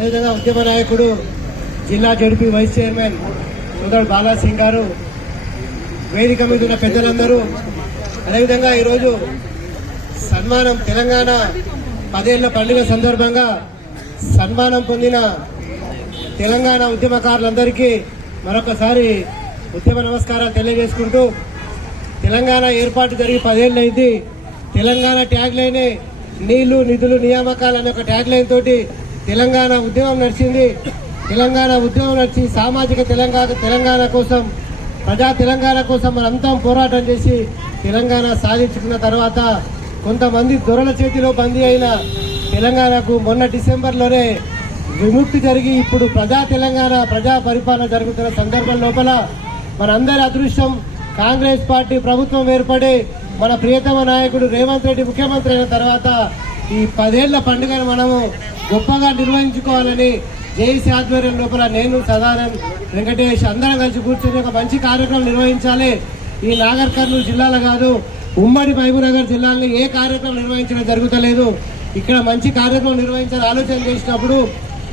అదేవిధంగా ఉద్యమ నాయకుడు జిల్లా జడ్పీ వైస్ చైర్మన్ సోదరుడు బాలాసింగ్ గారు, వేదిక మీద ఉన్న పెద్దలందరూ, అదేవిధంగా ఈరోజు సన్మానం తెలంగాణ 10 ఏళ్ల పండుగ సందర్భంగా సన్మానం పొందిన తెలంగాణ ఉద్యమకారులందరికీ మరొకసారి ఉద్యమ నమస్కారాలు తెలియజేసుకుంటూ, తెలంగాణ ఏర్పాటు జరిగి 10 ఏళ్ళు అయింది. తెలంగాణ ట్యాగ్ లైనే నీళ్లు నిధులు నియామకాలు అనే ఒక ట్యాగ్ లైన్ తోటి తెలంగాణ ఉద్యమం నడిచింది. తెలంగాణ ఉద్యమం నడిచి సామాజిక తెలంగాణ కోసం, ప్రజా తెలంగాణ కోసం మనంతా పోరాటం చేసి తెలంగాణ సాధించుకున్న తర్వాత కొంతమంది దొరల చేతిలో బందీ అయిన తెలంగాణకు మొన్న డిసెంబర్లోనే విముక్తి జరిగి ఇప్పుడు ప్రజా పరిపాలన జరుగుతున్న సందర్భం లోపల మనందరి అదృష్టం కాంగ్రెస్ పార్టీ ప్రభుత్వం ఏర్పడి మన ప్రియతమ నాయకుడు రేవంత్ రెడ్డి ముఖ్యమంత్రి అయిన తర్వాత ఈ 10 ఏళ్ల పండుగను మనము గొప్పగా నిర్వహించుకోవాలని జేఏసీ ఆధ్వర్యం లోపల నేను సదానంద్ వెంకటేష్ అందరం కలిసి కూర్చొని ఒక మంచి కార్యక్రమం నిర్వహించాలి. ఈ నాగర్ కర్నూలు జిల్లాలో కాదు, ఉమ్మడి మహబూబ్నగర్ జిల్లాలో ఏ కార్యక్రమం నిర్వహించడం జరుగుతలేదు. ఇక్కడ మంచి కార్యక్రమం నిర్వహించాలని ఆలోచన చేసినప్పుడు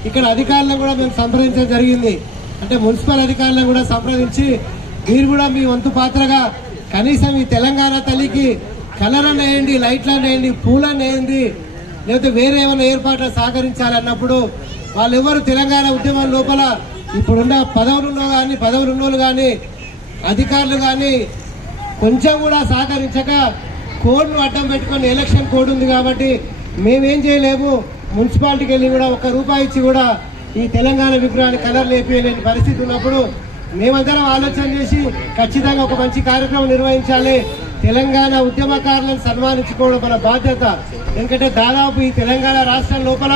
ఇక్కడ అధికారులను కూడా మేము సంప్రదించడం జరిగింది. అంటే మున్సిపల్ అధికారులను కూడా సంప్రదించి మీరు కూడా మీ వంతు పాత్రగా కనీసం ఈ తెలంగాణ తల్లికి కలర్లను వేయండి, లైట్లను వేయండి, పూలను వేయండి, లేకపోతే వేరే ఏమైనా ఏర్పాట్లు సహకరించాలన్నప్పుడు వాళ్ళెవరు తెలంగాణ ఉద్యమం లోపల ఇప్పుడున్న పదవులున్నోళ్ళు కానీ అధికారులు కానీ కొంచెం కూడా సహకరించక కోడ్ను అడ్డం పెట్టుకొని ఎలక్షన్ కోడ్ ఉంది కాబట్టి మేమేం చేయలేము, మున్సిపాలిటీకి వెళ్ళి కూడా ₹1 ఇచ్చి కూడా ఈ తెలంగాణ విగ్రహాన్ని కలర్ లేపేయలేని పరిస్థితి ఉన్నప్పుడు మేమందరం ఆలోచన చేసి ఖచ్చితంగా ఒక మంచి కార్యక్రమం నిర్వహించాలి. తెలంగాణ ఉద్యమకారులను సన్మానించుకోవడం మన బాధ్యత. ఎందుకంటే దాదాపు ఈ తెలంగాణ రాష్ట్రం లోపల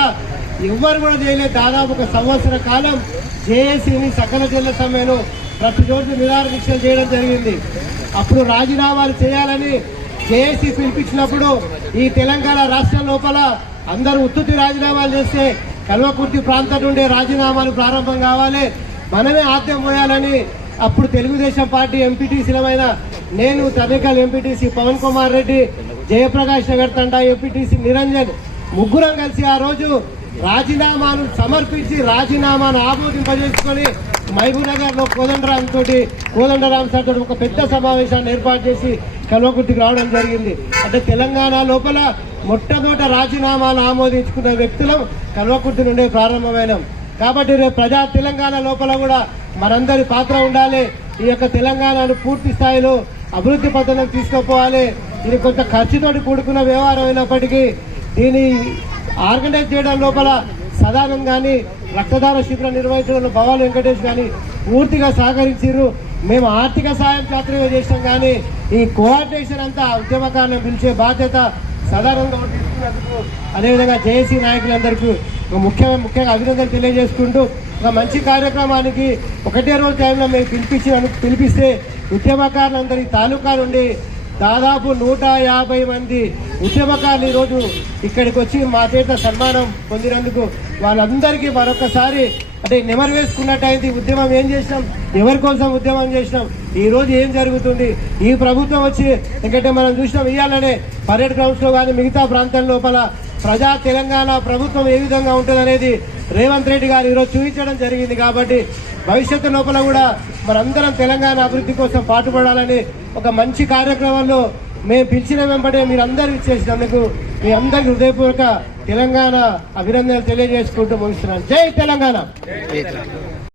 ఎవ్వరు కూడా చేయలేదు. దాదాపు 1 సంవత్సర కాలం జేఏసీని సకల జిల్లా సమ్మెను ప్రతిరోజు నిరాదీక్షలు చేయడం జరిగింది. అప్పుడు రాజీనామాలు చేయాలని జేఏసీ పిలిపించినప్పుడు ఈ తెలంగాణ రాష్ట్రం లోపల అందరూ ఉత్తుతి రాజీనామాలు చేస్తే కల్వకుర్తి ప్రాంతం నుండే రాజీనామాలు ప్రారంభం కావాలి, మనమే ఆద్యం పోయాలని అప్పుడు తెలుగుదేశం పార్టీ ఎంపీటీసీలమైన నేను, తమికల్ ఎంపీటీసీ పవన్ కుమార్ రెడ్డి, జయప్రకాష్ నగర్ తండా ఎంపీటీసీ నిరంజన్ ముగ్గురం కలిసి ఆ రోజు రాజీనామాను సమర్పించి రాజీనామాను ఆమోదింపజేసుకొని మహబూబ్నగర్ లో కోదండరాం సార్ తోటి ఒక పెద్ద సమావేశాన్ని ఏర్పాటు చేసి కల్వకుర్తికి రావడం జరిగింది. అంటే తెలంగాణ లోపల మొట్టమొదట రాజీనామాలు ఆమోదించుకున్న వ్యక్తులు కల్వకుర్తి నుండే ప్రారంభమైనాం. కాబట్టి రేపు తెలంగాణ లోపల కూడా మనందరి పాత్ర ఉండాలి. ఈ యొక్క తెలంగాణను పూర్తి స్థాయిలో అభివృద్ధి పథకం తీసుకుపోవాలి. ఇది కొంత ఖర్చుతోటి కూడుకున్న వ్యవహారం అయినప్పటికీ దీన్ని ఆర్గనైజ్ చేయడం లోపల సదానంద్ కానీ రక్తదాన శిబిరం నిర్వహించడంలో భవాలు వెంకటేష్ కానీ పూర్తిగా సహకరించారు. మేము ఆర్థిక సాయం మాత్రమే చేసినాం కానీ ఈ కోఆర్డినేషన్ అంతా ఉద్యమకారులను పిలిచే బాధ్యత సదానందంగా తీసుకున్నందుకు అదేవిధంగా జేఏసీ నాయకులందరికీ ముఖ్యంగా అభినందనలు తెలియజేసుకుంటూ ఒక మంచి కార్యక్రమానికి 1 రోజు టైంలో మేము పిలిపిస్తే ఉద్యమకారులందరి తాలూకా నుండి దాదాపు 150 మంది ఉద్యమకారులు ఈరోజు ఇక్కడికి వచ్చి మా చేత సన్మానం పొందినందుకు వాళ్ళందరికీ మరొకసారి అంటే నెమరు వేసుకున్నట్టయింది. ఉద్యమం ఏం చేసినాం, ఎవరి కోసం ఉద్యమం చేసినాం, ఈ రోజు ఏం జరుగుతుంది, ఈ ప్రభుత్వం వచ్చి ఎందుకంటే మనం చూసినాం ఇవాళనే పరేడ్ గ్రౌండ్స్ లో కానీ మిగతా ప్రాంతం లోపల తెలంగాణ ప్రభుత్వం ఏ విధంగా ఉంటుందనేది రేవంత్ రెడ్డి గారు ఈరోజు చూపించడం జరిగింది. కాబట్టి భవిష్యత్తు లోపల కూడా మనందరం తెలంగాణ అభివృద్ధి కోసం పాటుపడాలని ఒక మంచి కార్యక్రమంలో మేము పిలిచిన వెంబడే మీరందరూ ఇచ్చేసినందుకు మీ అందరికీ హృదయపూర్వక తెలంగాణ అభినందనలు తెలియజేసుకుంటూ ముగిస్తున్నాను. జై తెలంగాణ.